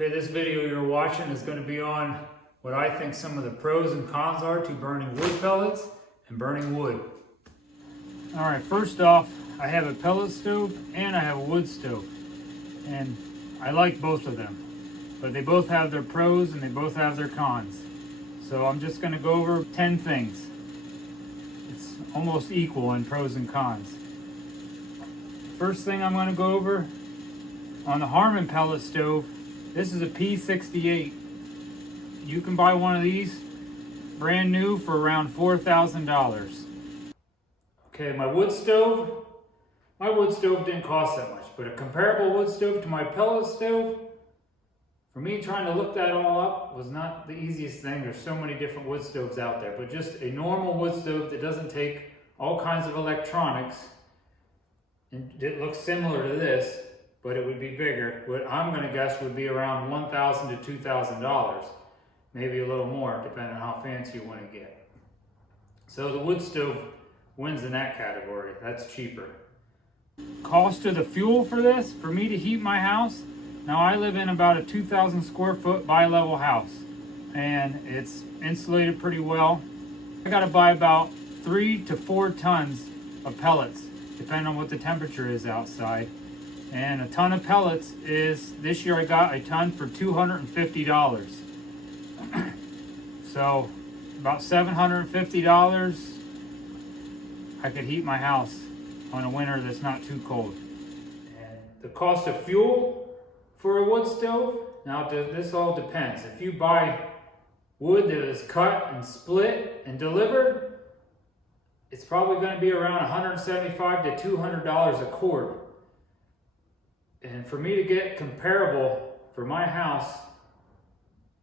Okay, this video you're watching is going to be on what I think some of the pros and cons are to burning wood pellets and burning wood. Alright, first off, I have a pellet stove and I have a wood stove. And I like both of them. But they both have their pros and they both have their cons. So I'm just going to go over 10 things. It's almost equal in pros and cons. First thing I'm going to go over, on the Harmon pellet stove, this is a P68. You can buy one of these brand new for around $4,000. Okay, my wood stove didn't cost that much, but a comparable wood stove to my pellet stove, for me trying to look that all up was not the easiest thing. There's so many different wood stoves out there, but just a normal wood stove that doesn't take all kinds of electronics, and it looks similar to this, but it would be bigger. What I'm going to guess would be around $1,000 to $2,000. Maybe a little more, depending on how fancy you want to get. So the wood stove wins in that category. That's cheaper. Cost of the fuel for this, for me to heat my house. Now I live in about a 2,000 square foot bi-level house, and it's insulated pretty well. I got to buy about 3 to 4 tons of pellets, depending on what the temperature is outside. And a ton of pellets is, this year I got a ton for $250. So about $750 I could heat my house on a winter that's not too cold. And the cost of fuel for a wood stove, now this all depends. If you buy wood that is cut and split and delivered, it's probably going to be around $175 to $200 a cord. And for me to get comparable for my house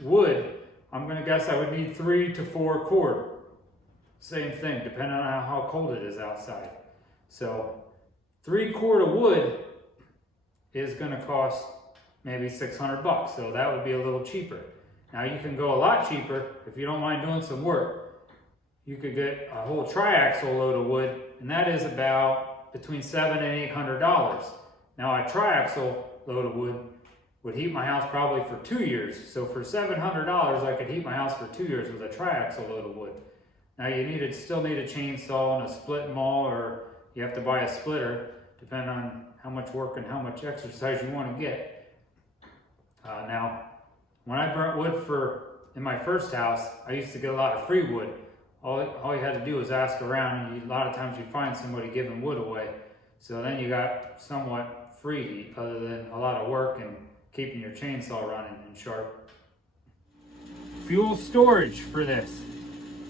wood, I'm going to guess I would need 3 to 4 cord. Same thing, depending on how cold it is outside. So 3 cord of wood is going to cost maybe $600, so that would be a little cheaper. Now you can go a lot cheaper if you don't mind doing some work. You could get a whole triaxle load of wood, and that is about between $700 and $800. Now a triaxle load of wood would heat my house probably for 2 years. So for $700 I could heat my house for 2 years with a triaxle load of wood. Now you still need a chainsaw and a split maul, or you have to buy a splitter, depending on how much work and how much exercise you want to get. Now, when I burnt wood in my first house, I used to get a lot of free wood. All you had to do was ask around, and a lot of times you find somebody giving wood away. So then you got somewhat free heat, other than a lot of work and keeping your chainsaw running and sharp. Fuel storage for this.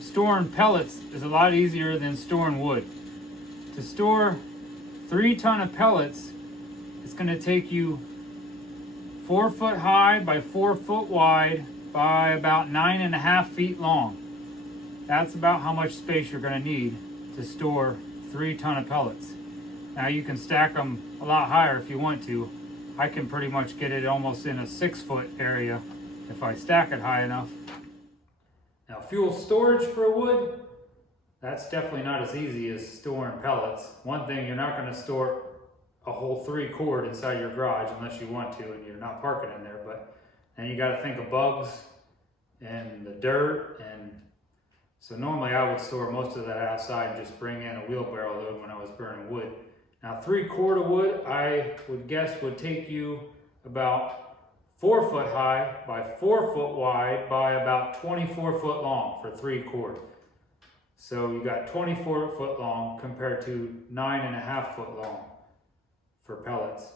Storing pellets is a lot easier than storing wood. To store 3 ton of pellets, it's going to take you 4 foot high by 4 foot wide by about 9.5 feet long. That's about how much space you're going to need to store 3 ton of pellets. Now you can stack them a lot higher if you want to. I can pretty much get it almost in a 6 foot area if I stack it high enough. Now fuel storage for wood, that's definitely not as easy as storing pellets. One thing, you're not going to store a whole 3 cord inside your garage unless you want to and you're not parking in there. But then you got to think of bugs and the dirt, and so normally I would store most of that outside and just bring in a wheelbarrow load when I was burning wood. Now 3 cord of wood, I would guess would take you about 4 foot high by 4 foot wide by about 24 foot long for 3 cord. So you got 24 foot long compared to 9.5 foot long for pellets.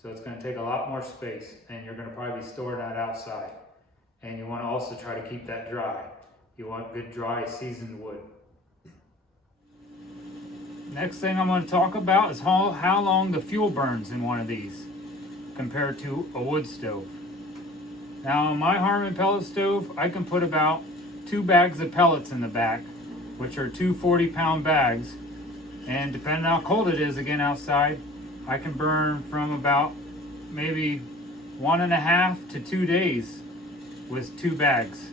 So it's going to take a lot more space, and you're going to probably be storing that outside. And you want to also try to keep that dry. You want good dry seasoned wood. Next thing I'm going to talk about is how long the fuel burns in one of these compared to a wood stove. Now on my Harmon pellet stove, I can put about 2 bags of pellets in the back, which are 2 40-pound bags. And depending on how cold it is again outside, I can burn from about maybe 1.5 to 2 days with 2 bags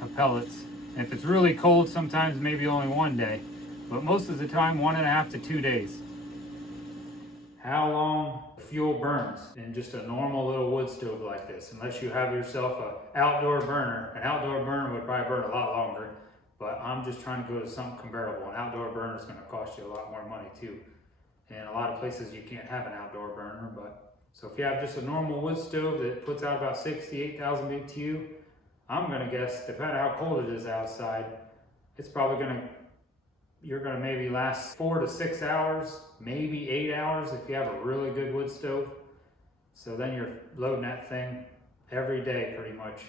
of pellets. And if it's really cold, sometimes maybe only 1 day. But most of the time, 1.5 to 2 days. how long fuel burns in just a normal little wood stove like this, unless you have yourself an outdoor burner. An outdoor burner would probably burn a lot longer, but I'm just trying to go to something comparable. An outdoor burner is going to cost you a lot more money too. And a lot of places you can't have an outdoor burner, but so if you have just a normal wood stove that puts out about 68,000 BTU, I'm going to guess, depending on how cold it is outside, it's probably you're going to maybe last 4 to 6 hours, maybe 8 hours if you have a really good wood stove. So then you're loading that thing every day pretty much.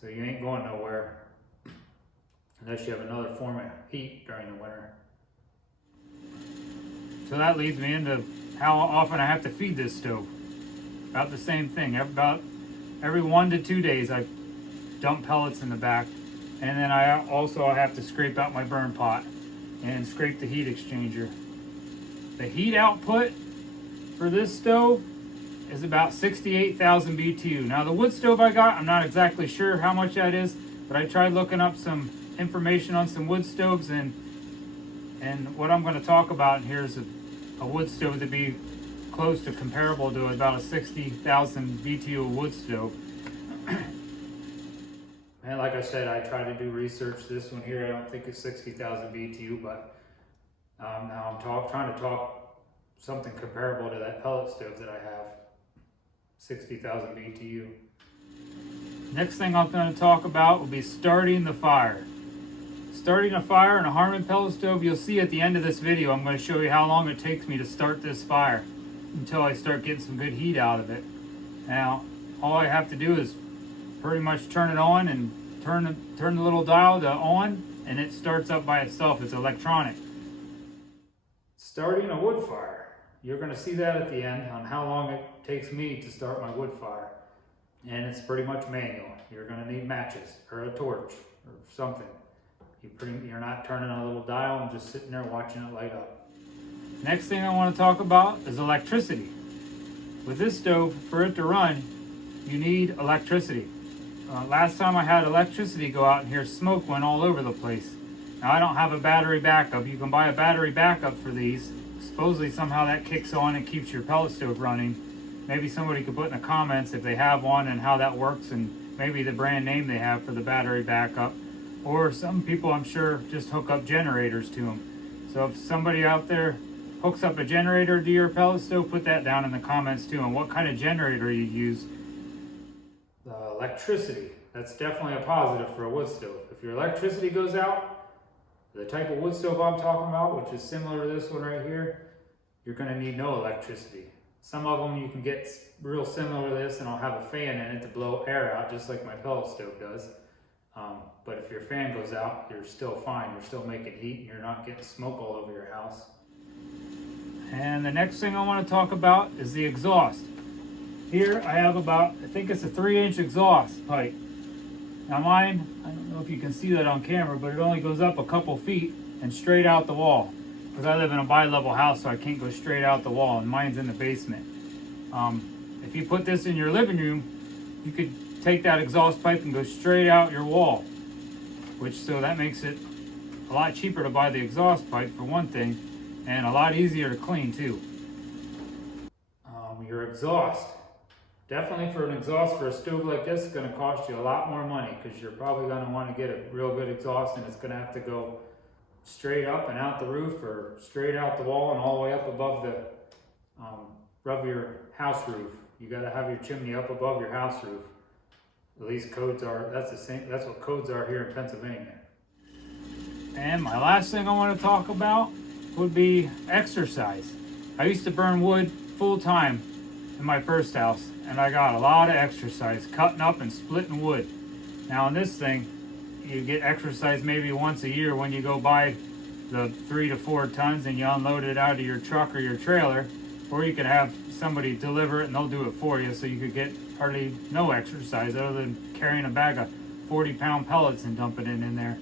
So you ain't going nowhere unless you have another form of heat during the winter. So that leads me into how often I have to feed this stove. About the same thing. About every 1 to 2 days I dump pellets in the back. And then I have to scrape out my burn pot and scrape the heat exchanger. The heat output for this stove is about 68,000 BTU. Now the wood stove I got, I'm not exactly sure how much that is, but I tried looking up some information on some wood stoves, and what I'm going to talk about here is a wood stove to be close to comparable to about a 60,000 BTU wood stove. And like I said, I tried to do research. This one here, I don't think it's 60,000 BTU, but now I'm trying to talk something comparable to that pellet stove that I have, 60,000 BTU. Next thing I'm going to talk about will be starting the fire. Starting a fire in a Harman pellet stove, you'll see at the end of this video, I'm going to show you how long it takes me to start this fire until I start getting some good heat out of it. Now, all I have to do is pretty much turn it on and turn the little dial to on, and it starts up by itself. It's electronic. Starting a wood fire. You're going to see that at the end on how long it takes me to start my wood fire. And it's pretty much manual. You're going to need matches or a torch or something. You're not turning a little dial and just sitting there watching it light up. Next thing I want to talk about is electricity. With this stove, for it to run, you need electricity. Last time I had electricity go out in here, smoke went all over the place. Now I don't have a battery backup. You can buy a battery backup for these. Supposedly somehow that kicks on and keeps your pellet stove running. Maybe somebody could put in the comments if they have one and how that works, and maybe the brand name they have for the battery backup. Or some people, I'm sure, just hook up generators to them. So if somebody out there hooks up a generator to your pellet stove, put that down in the comments too, and what kind of generator you use. Electricity, that's definitely a positive for a wood stove. If your electricity goes out, the type of wood stove I'm talking about, which is similar to this one right here, you're going to need no electricity. Some of them you can get real similar to this, and I'll have a fan in it to blow air out, just like my pellet stove does. But if your fan goes out, you're still fine. You're still making heat, and you're not getting smoke all over your house. And the next thing I want to talk about is the exhaust. Here I have about, I think it's a 3-inch exhaust pipe. Now mine, I don't know if you can see that on camera, but it only goes up a couple feet and straight out the wall. Because I live in a bi-level house, so I can't go straight out the wall, and mine's in the basement. If you put this in your living room, you could take that exhaust pipe and go straight out your wall. So that makes it a lot cheaper to buy the exhaust pipe for one thing, and a lot easier to clean too. Your exhaust. Definitely for an exhaust for a stove like this, it's going to cost you a lot more money, because you're probably going to want to get a real good exhaust, and it's going to have to go straight up and out the roof, or straight out the wall and all the way up above your house roof. You got to have your chimney up above your house roof. At least codes are, that's the same, that's what codes are here in Pennsylvania. And my last thing I want to talk about would be exercise. I used to burn wood full time in my first house, and I got a lot of exercise cutting up and splitting wood. Now in this thing, you get exercise maybe once a year when you go buy the 3 to 4 tons and you unload it out of your truck or your trailer, or you can have somebody deliver it and they'll do it for you, so you could get hardly no exercise other than carrying a bag of 40-pound pellets and dumping it in there.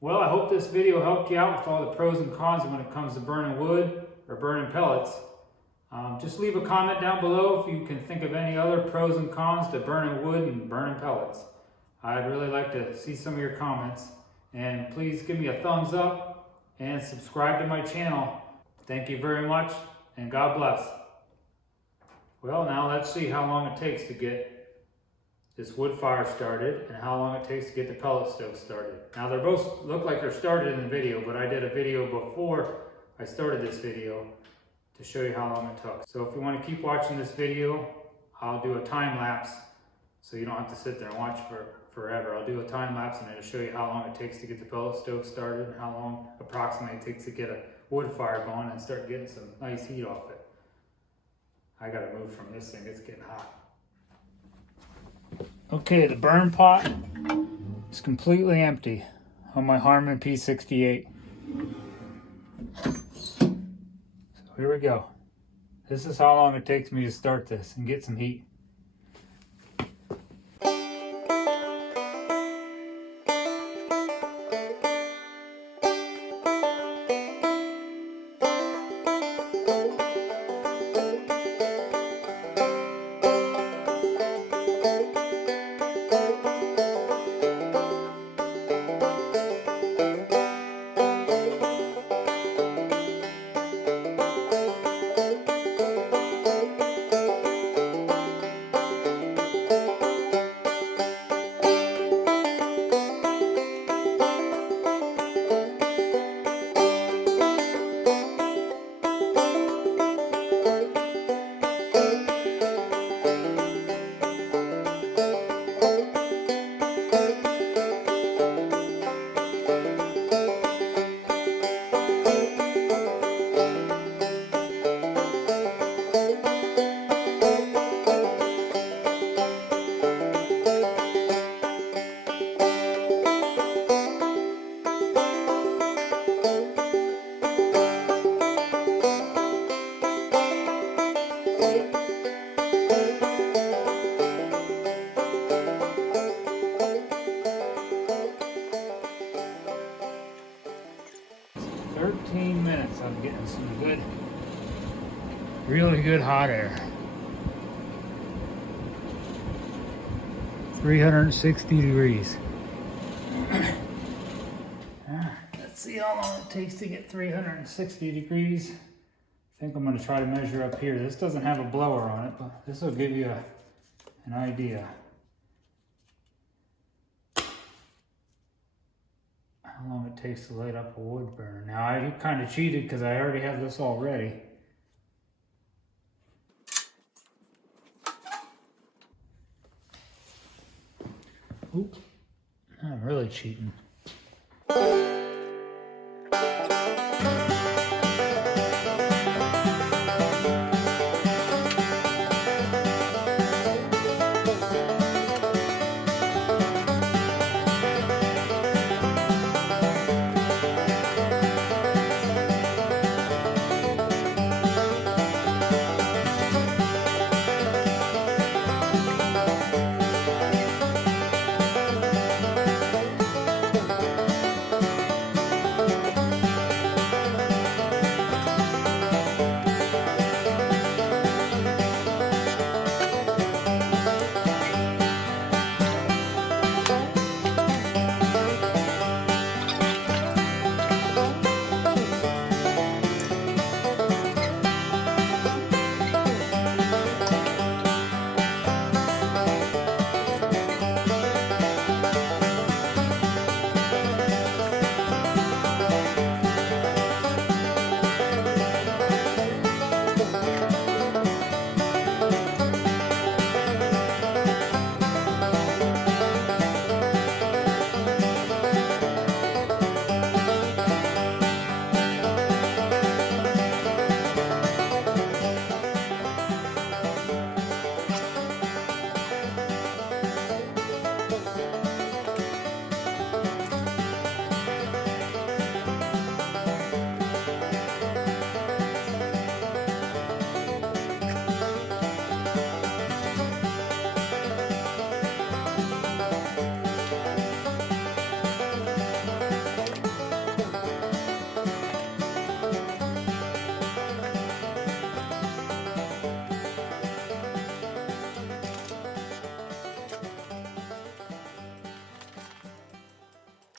Well, I hope this video helped you out with all the pros and cons when it comes to burning wood or burning pellets. Just leave a comment down below if you can think of any other pros and cons to burning wood and burning pellets. I'd really like to see some of your comments. And please give me a thumbs up and subscribe to my channel. Thank you very much, and God bless. Well, now let's see how long it takes to get this wood fire started and how long it takes to get the pellet stove started. Now they both look like they're started in the video, but I did a video before I started this video to show you how long it took. So if you want to keep watching this video, I'll do a time lapse so you don't have to sit there and watch for forever. I'll do a time lapse and it'll show you how long it takes to get the pellet stove started and how long approximately it takes to get a wood fire going and start getting some nice heat off it. I gotta move from this thing, it's getting hot. Okay, the burn pot is completely empty on my Harman P68. So here we go. This is how long it takes me to start this and get some heat. I'm getting some good, really good hot air. 360 degrees. Let's see how long it takes to get 360 degrees. I think I'm going to try to measure up here. This doesn't have a blower on it, but this will give you an idea. How long it takes to light up a wood burner. Now I kind of cheated because I already have this all ready. Oop, I'm really cheating.